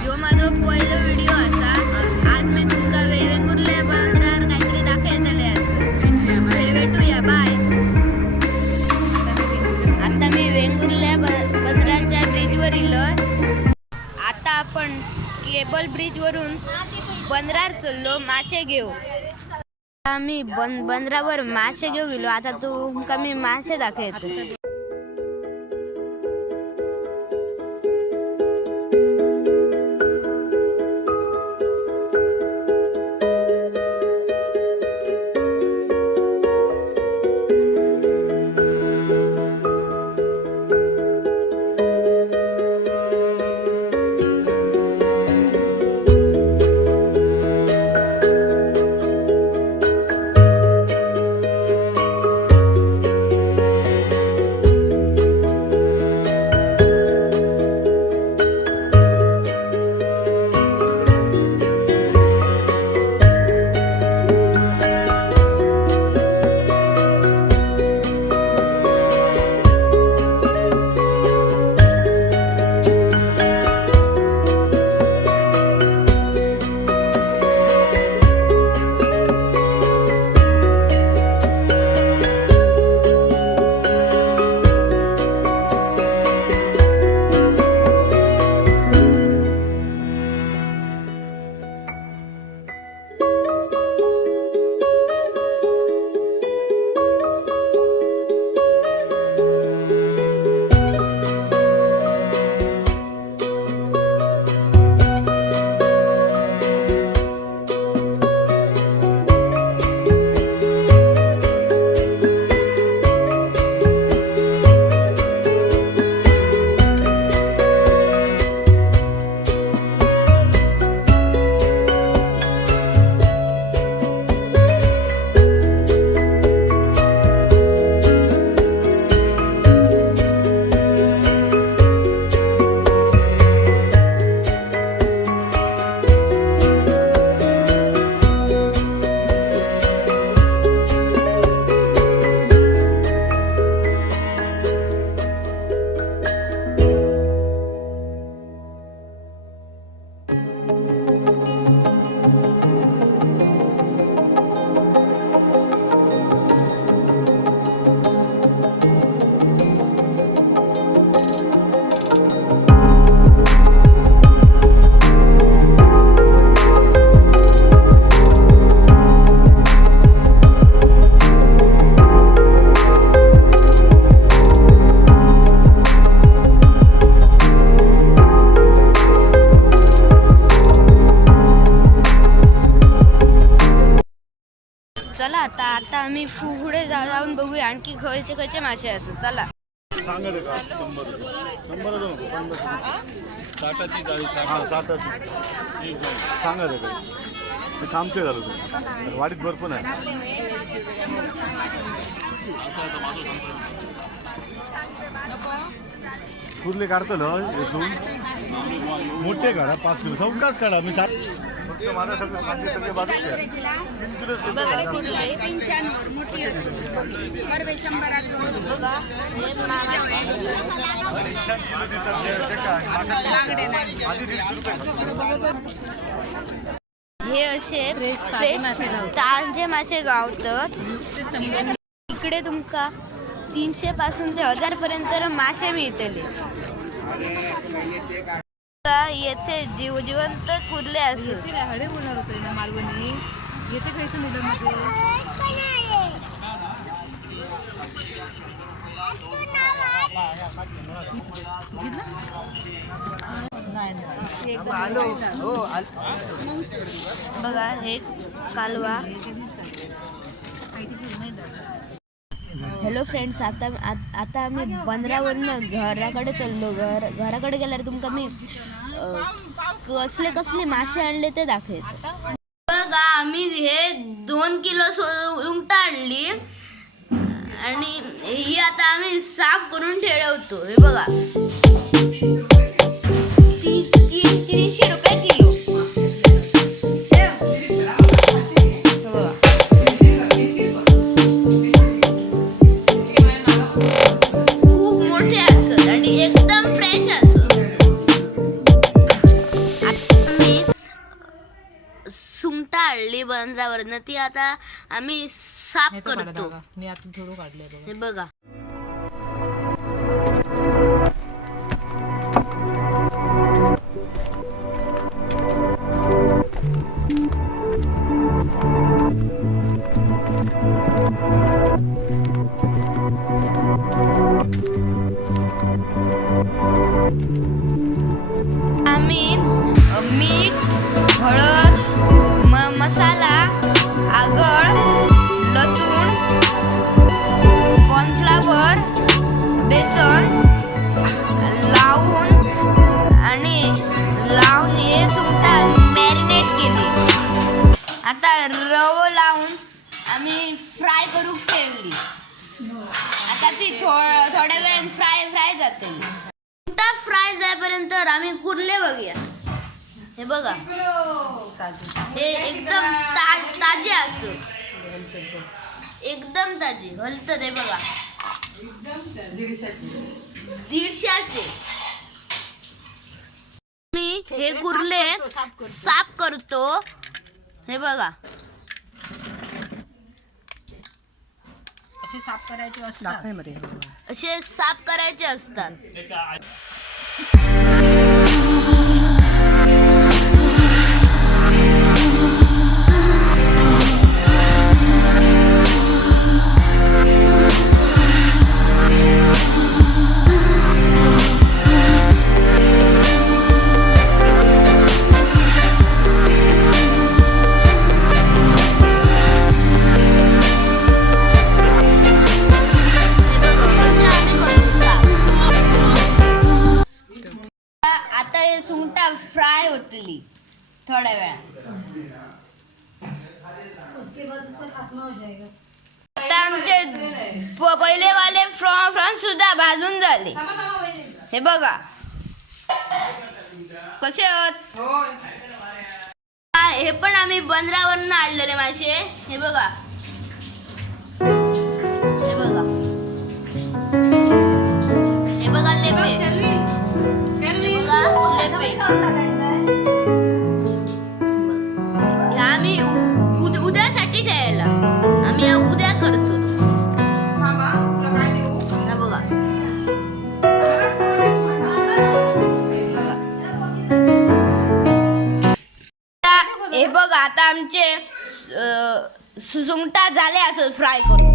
ह्यो माझो पहिलो व्हिडिओ असा. आज मी तुमका वेंगुर्ल्या बंदरार काहीतरी दाखयतले असे. भेटूया, बाय. आता मी वेंगुर्ल्या बंदराच्या ब्रिजवर इलोय. आता आपण केबल ब्रिज वरून बंदरार चललो मासे घेऊ. आम्ही बंदरावर मासे घेऊ गेलो. आता तुमका मी मासे दाखवतो. चला आता आम्ही पुढे जाऊन बघूया आणखी खयचे खयचे मासे असतात. चला. सांगा का 100 साठाची जाळी साठाची सांगा रे काय मी थांबते झालं तू वाडीत भरपूर आहे. कुठले काढतो इथून मोठे काढा 5 किलो चौकाच काढा. मी फक्त माझा सगळे बाजू हे असे फ्रेश ताजे मासे गावतात. इकडे तुमका 300 पासून ते 1000 पर्यंत मासे मिळतले. येथे जिवंत कुर्ले असत. हडे बोलणार होते ना मालवणी येथे खायचं निलमध्ये बघा हे कालवा. हॅलो फ्रेंड्स, आता आम्ही बंदरावरनं घराकडे चाललो. घराकडे गेल्यावर तुमका मी कसले मासे आणले ते दाखवेल. बघा आम्ही हे 2 किलो उंट आणली आणि ही आता आम्ही साफ करून ठेवतो. हे बघा 300 रुपये किलो. खूप मोठे असत आणि एकदम फ्रेश असत. काढली बंदरावरनं ती आता आम्ही साफ हे तर काढा करतो. धागा. मी आता थोडं काढलंय बघा. हे बघा आम्ही मीठ, हळद, मसाला, आगळ, लसूण, कॉर्नफ्लावर, बेसन लावून हे सुद्धा मॅरिनेट केले. आता रवो लावून आम्ही फ्राय करून ठेवली. आता ती थोड्या वेळ फ्राय जाते. सुंगटा फ्राय जाईपर्यंत आम्ही कुर्ले बघूया. हे बघा हे एकदम ताजे असं एकदम ताजी हलत. हे बघा 150चे. मी हे कुर्ले साफ करतो. हे बघा दाखव मरे. असे साफ करायचे असतात. आता हे सुंगटा फ्राय होतली थोड्या वेळा. आता आमचे पहिले वाले फ्रॉन्स सुद्धा भाजून झाले. हे बघा कसे हे पण आम्ही बंदरावरून आणलेले मासे. हे बघा हे बघा हे बघा लेपे. हे बघा लेपे. आम्ही उद्यासाठी ठेवायला आम्ही उद्या करतो. हा बघा हे बघा आता आमचे सुंगटा झाले असं फ्राय करून.